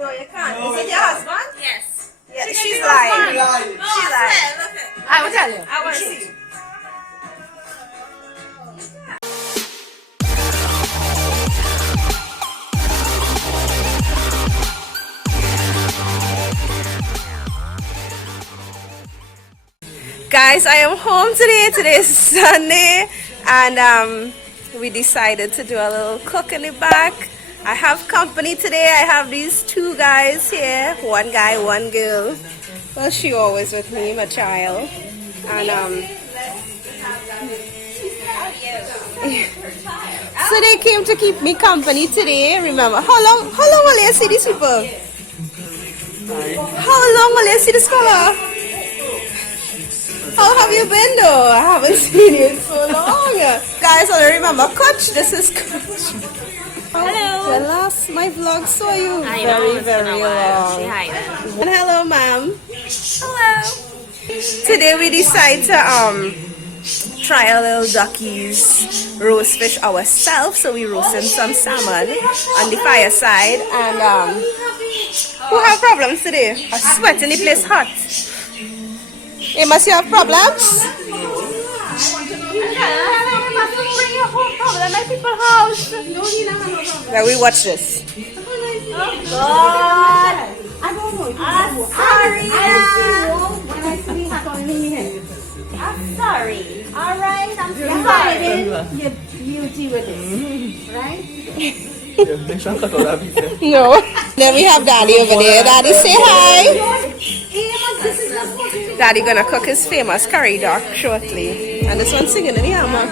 No, you can't. Is it your husband? Yes. Yeah, she's lying. No, She's lying. look it. I will tell you. I want to see. Guys, I am home today. Today is Sunday, and we decided to do a little cook in the back. I have company today. I have these two guys here. One guy, one girl. Well, she always with me, my child. And so they came to keep me company today. Remember, how long will you see these people? How long will you see this fella? How have you been though? I haven't seen you in so long. Guys, I remember Coach. This is Coach. Hello. The last my vlog saw you I know, very long. Say hi. And hello, ma'am. Hello. Today we decide to try a little duckies roast fish ourselves. So we roasting some salmon on the fireside. And who have problems today? I sweat in the place hot. Hey, must you have problems? Now we watch this. God. I'm sorry. I'm sorry. All right. I'm sorry. You deal with this, right? No. Then we have Daddy over there. Daddy, say hi. Daddy gonna cook his famous curry duck shortly. And this one singing in the hammer.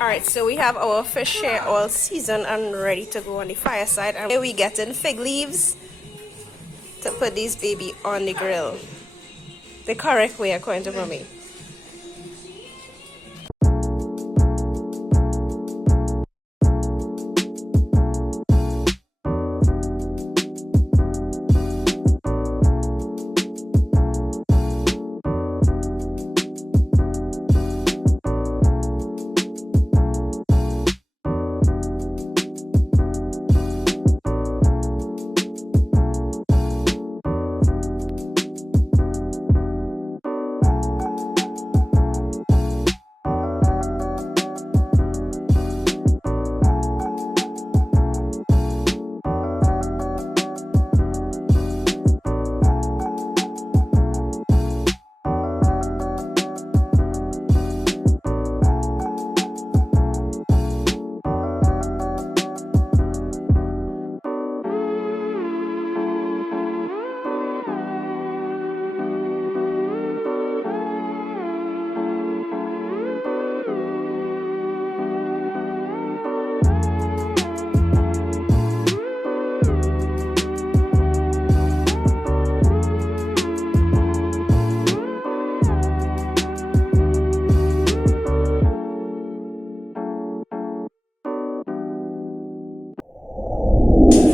Alright, so we have our fish here all seasoned and ready to go on the fireside. And here we get in fig leaves to put these baby on the grill. The correct way according to mommy.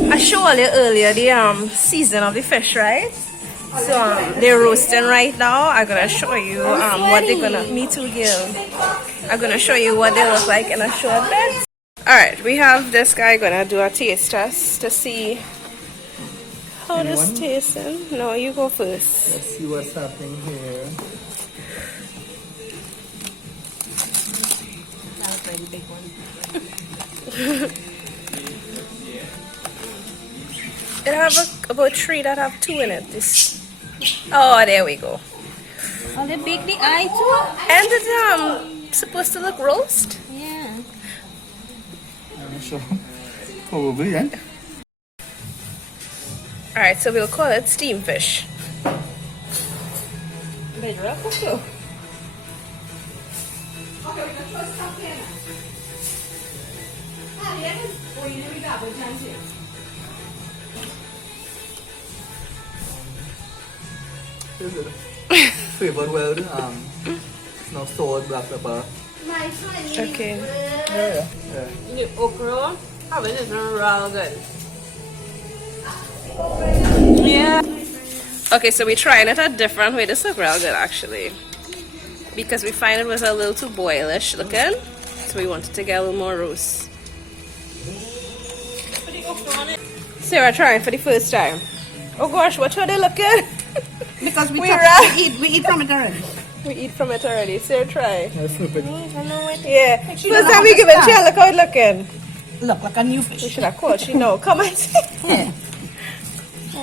I showed you earlier the season of the fish, right? So they're roasting right now. I'm gonna show you what they're gonna. Me too, girl. I'm gonna show you what they look like in a short bit. All right, we have this guy gonna do a taste test to see how this tasting. No, you go first. Let's see what's happening here. That was a really big one. It have about 3 that have 2 in it. This. Oh, there we go. Oh, they big the eye too? And it's supposed to look roast. Yeah. I'm sure. Probably, yeah. Alright, so we'll call it steam fish. Flavored well. It's now salt, black pepper, Okay. Yeah. The okra, how is it real good? Yeah. Okay, so we're trying it a different way. This looks real good actually. Because we find it was a little too boilish looking. So we wanted to get a little more roast. Put the okra on it. Sarah trying for the first time. Oh gosh, what are they looking? Because we eat from it already. We eat from it already. Sarah try. Let's flip it. Yeah. don't First know time how we to give it, start. she look how it looking. Look like a new We fish. should have called. She know. Come and see. Yeah.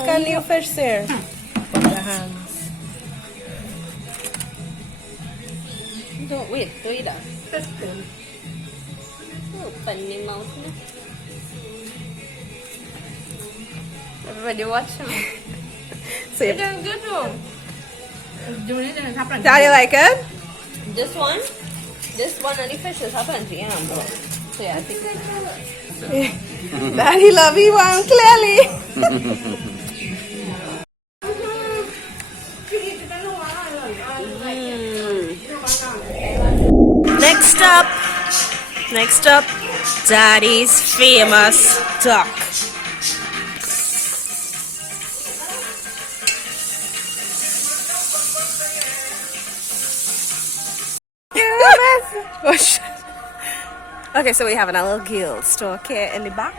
Can you fish, Sarah? Put your hands. Don't eat that. Open your mouth. Everybody watch him. So You're you- doing good though. Daddy like it? This one and the fishes have plenty, yeah. So yeah, I think Daddy love you one clearly. Next up, Daddy's famous duck. Oh, shit. Okay, so we have a little guild store here in the back.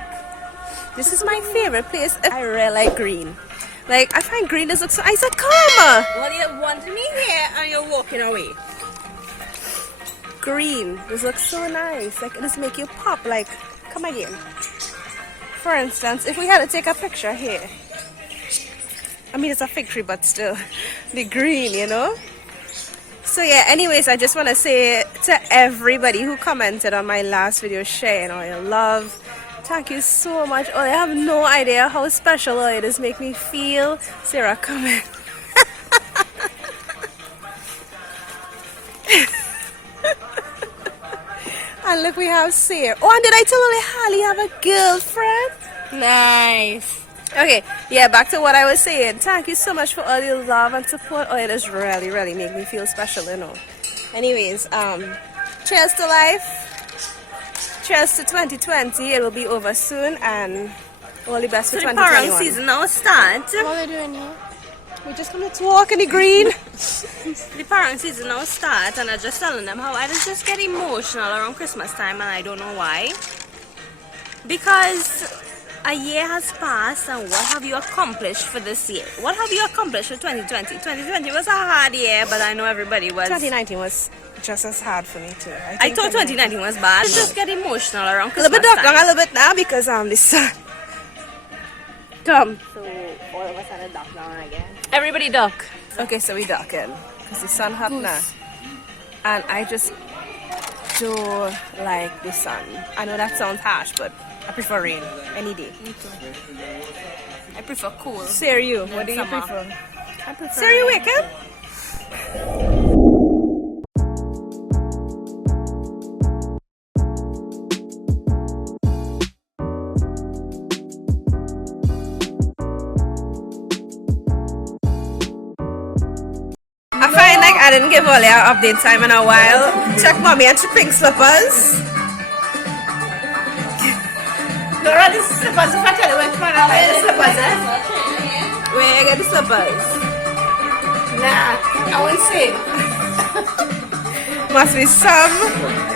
This is my favorite place. I really like green. Like, I find green does look so nice. Come! well, you wanted me here and you're walking away. Green. This looks so nice. Like, this make you pop. Like, come again. For instance, if we had to take a picture here. I mean, it's a fig tree, but still. The green, you know? So yeah, anyways, I just want to say to everybody who commented on my last video, sharing all your love. Thank you so much. Oh, I have no idea how special all it is make me feel. Sarah, comment. And look, we have Sarah. Oh, and did I tell you Holly have a girlfriend? Nice. Okay, yeah, back to what I was saying. Thank you so much for all your love and support. Oh, it has really, really made me feel special, you know. Anyways, cheers to life. Cheers to 2020. It will be over soon, and all the best for So the parang 2021. season now start. What are we doing here? We just come to walk in the green. The parang season now start, and I'm just telling them how I just get emotional around Christmas time, and I don't know why. Because a year has passed, and what have you accomplished for this year? What have you accomplished for 2020? 2020 was a hard year, but I know everybody was. 2019 was just as hard for me too. I thought 2019 was bad. I just get emotional around A little Christmas bit dark, time. a little bit now because the sun. Come. So all of us had a duck down again. Everybody duck. Okay, so we duck in because the sun hot now, and I just don't like the sun. I know that sounds harsh, but I prefer rain any day. I prefer cool. Sarah, you, what do you summer. prefer? I prefer Sarah, you wake up? I find like I didn't give Ollie an update time in a while. Check mommy and she pink slippers. There are these slippers. If I tell you which one, I'll wear the slippers, eh? Where you get the slippers? Nah, I won't say. Must be some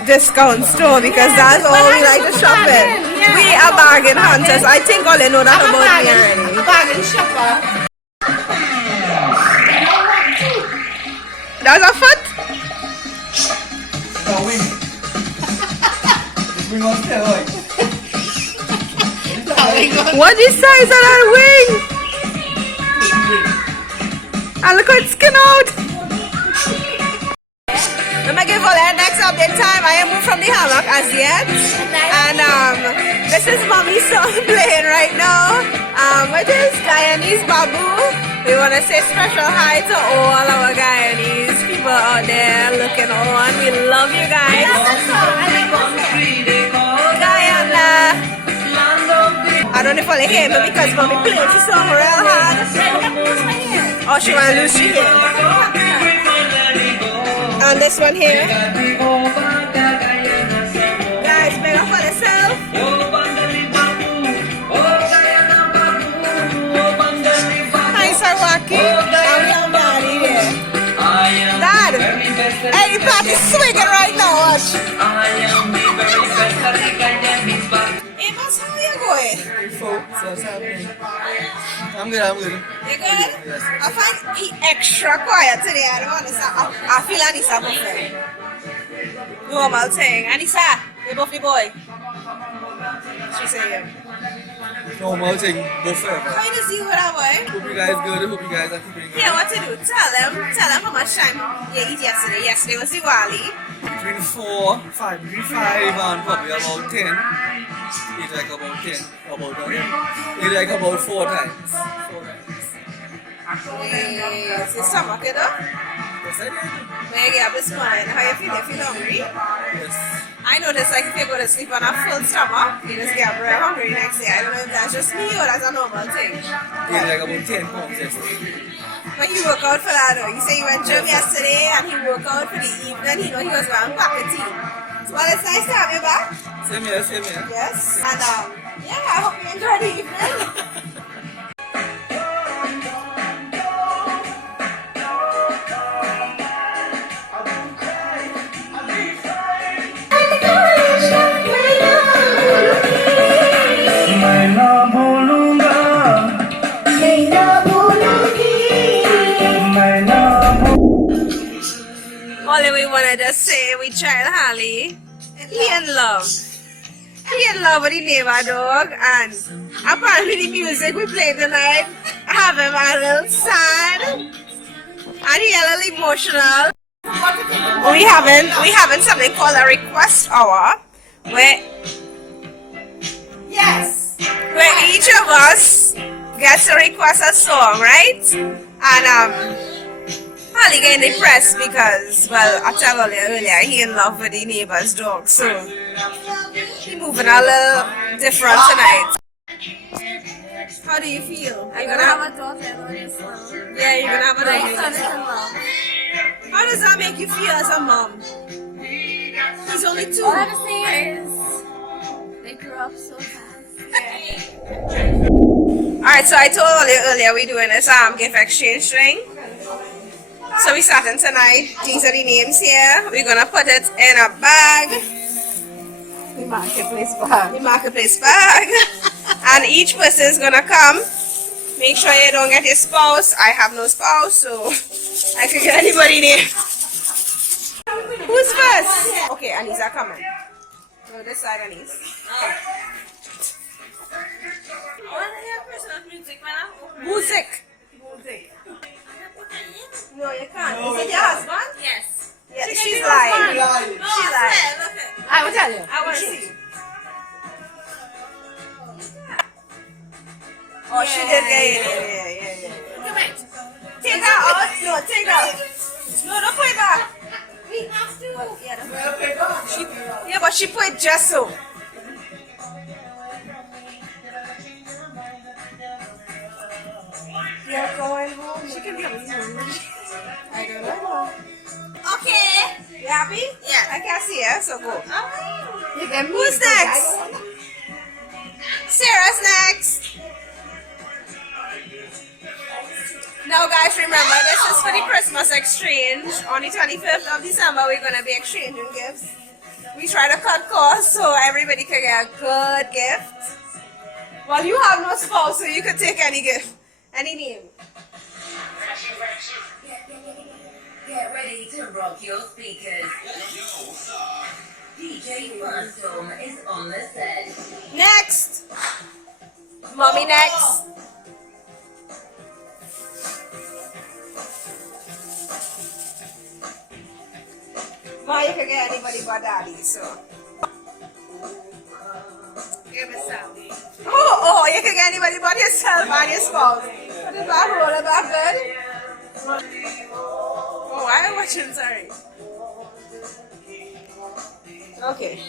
discount store because that's all we like to shop in. Yeah, We are bargain hunters. I think all they know that I'm a about me already. bargain shopper. That's a foot? Oh, wing. Wing on steroids. What is the size of that wing? And look how it's skin out. Let me give all that next update time. I am moved from the hammock as yet. And this is mommy's song playing right now. It is Guyanese Babu. We want to say special hi to all our Guyanese people out there looking on. We love you guys. Guyana. I don't know if only hear me because mommy played the song real hard. Oh, she want to lose she here. And this one here. So what's happening? I'm good, I'm good. You good? I find it extra quiet today. I don't understand. I feel Anissa buffet. Normal thing. Anissa, you buffy boy. She say yeah. Normal thing, buffet. How you just deal with that boy? Hope you guys good, hope you guys are keeping good. Yeah, what to do? Tell them how much time you eat yesterday. Yesterday was Diwali. Between 5 and probably about 10. Eat like about 10. Eat like about 4 times. 4 times. Yes, it's stomach, you know? Yes, I did. When you get up this morning, how you feel? You feel hungry? Yes. I notice like if you go to sleep on a full stomach, you just get real hungry next day. I don't know if that's just me or that's a normal thing. Eat like about 10 pounds yesterday. But he work out for that though. You say you went gym yesterday and he worked out for the evening. He know he was going back to team. Well, it's nice to have you back. Same here, same here. Yes. And yeah, I hope you enjoy the evening. All we wanted to say, we child Harley, he in love. He in love with the neighbor dog, and apparently the music we played tonight have him a little sad and he a little emotional. We having something called a request hour where each of us gets to request a song, right? And Harley getting depressed because, well, I told you earlier, he in love with the neighbor's dog, so he moving a little different tonight. How do you feel? I'm gonna have a daughter on this one. Yeah, you're gonna have a My daughter. son is in love. How does that make you feel as a mom? He's only 2. All I have to say is, they grew up so fast. Alright, so I told you earlier we're doing this gift exchange thing. So we're starting tonight. These are the names here. We're gonna put it in a bag. The marketplace bag. And each person is gonna come. Make sure you don't get your spouse. I have no spouse, so I can get anybody there. Who's first? Okay, Anissa coming. Go this side, Anissa. Music. No, you can't. Is it your husband? Yes. Yeah, she's lying. She's lying. I will tell you. I want to see. Oh, she did get it. Yeah. Take that out. No, take that out. No, don't put it back. We have to. Yeah, but she put it just so. You're going home. She can be home. I don't know. Okay. You happy? Yeah. I can't see her, so go. Alright. Who's next? Sarah's next. Now guys, remember this is for the Christmas exchange. On the 25th of December, we're going to be exchanging gifts. We try to cut costs so everybody can get a good gift. Well, you have no spouse, so you could take any gift. Any name. Get ready to rock your speakers. DJ Firestorm is on the set. Next. Mommy next. Well, you can get anybody but daddy, so. Give it some. Oh, you can get anybody but yourself and your spouse. Put it back, roll it back good. Oh, why am I watching? Sorry. Okay.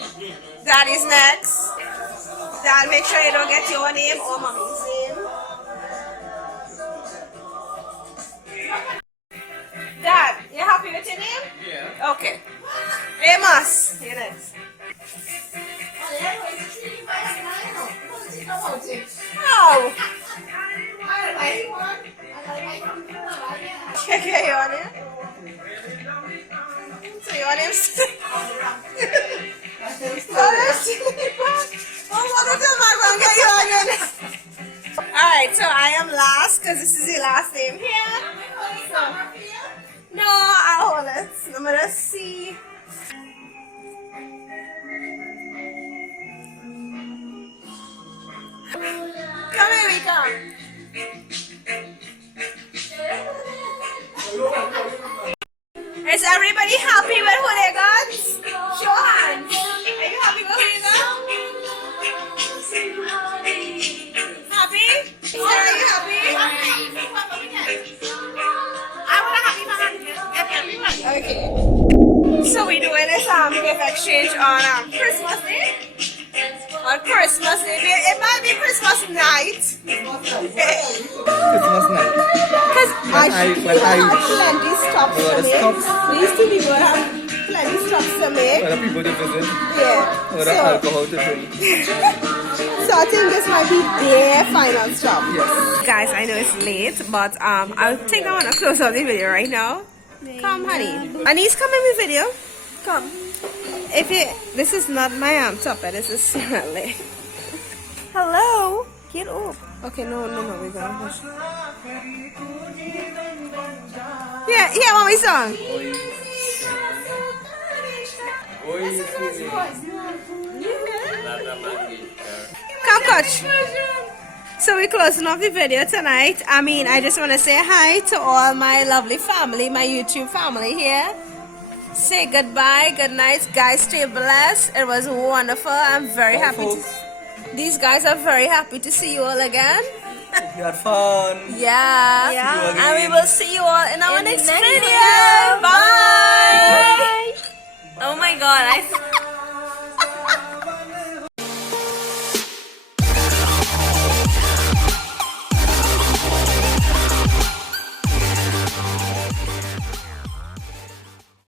Daddy's next. Dad, make sure you don't get your name or mommy's name. Dad, you happy with your name? Yeah. Okay. Amos, you're next. Oh! Okay, your name? So your name's... Oh, what is it, my one? Get your name. because this is the last name here. So, no, I'll hold it. I'm gonna see. Come here, we come. Is everybody happy with who they got? Show hands. Are you happy with who you got? Happy? Sarah, are you happy? Okay. So we doing this gift exchange on Christmas Day. On Christmas Day. It might be Christmas night. Christmas night. Because I when I- have plenty stops to the make. stops? These two people have plenty stops to make. Other people to visit. Yeah. Other alcohol to drink. So I think this might be their final stop. Yes. Guys, I know it's late, but I think I want to close out the video right now. Come, honey. Annie's coming with video. Come. This is not my topper. This is Sally. Hello. Get up. Okay, no, we're gonna push. Yeah, mommy song. Come, coach. So we're closing off the video tonight. I just want to say hi to all my lovely family, my YouTube family here. Say goodbye, good night, guys. Stay blessed. It was wonderful. I'm very happy. These guys are very happy to see you all again. We had fun. Yeah. Yeah. And we will see you all in our next video. Bye. Oh my god,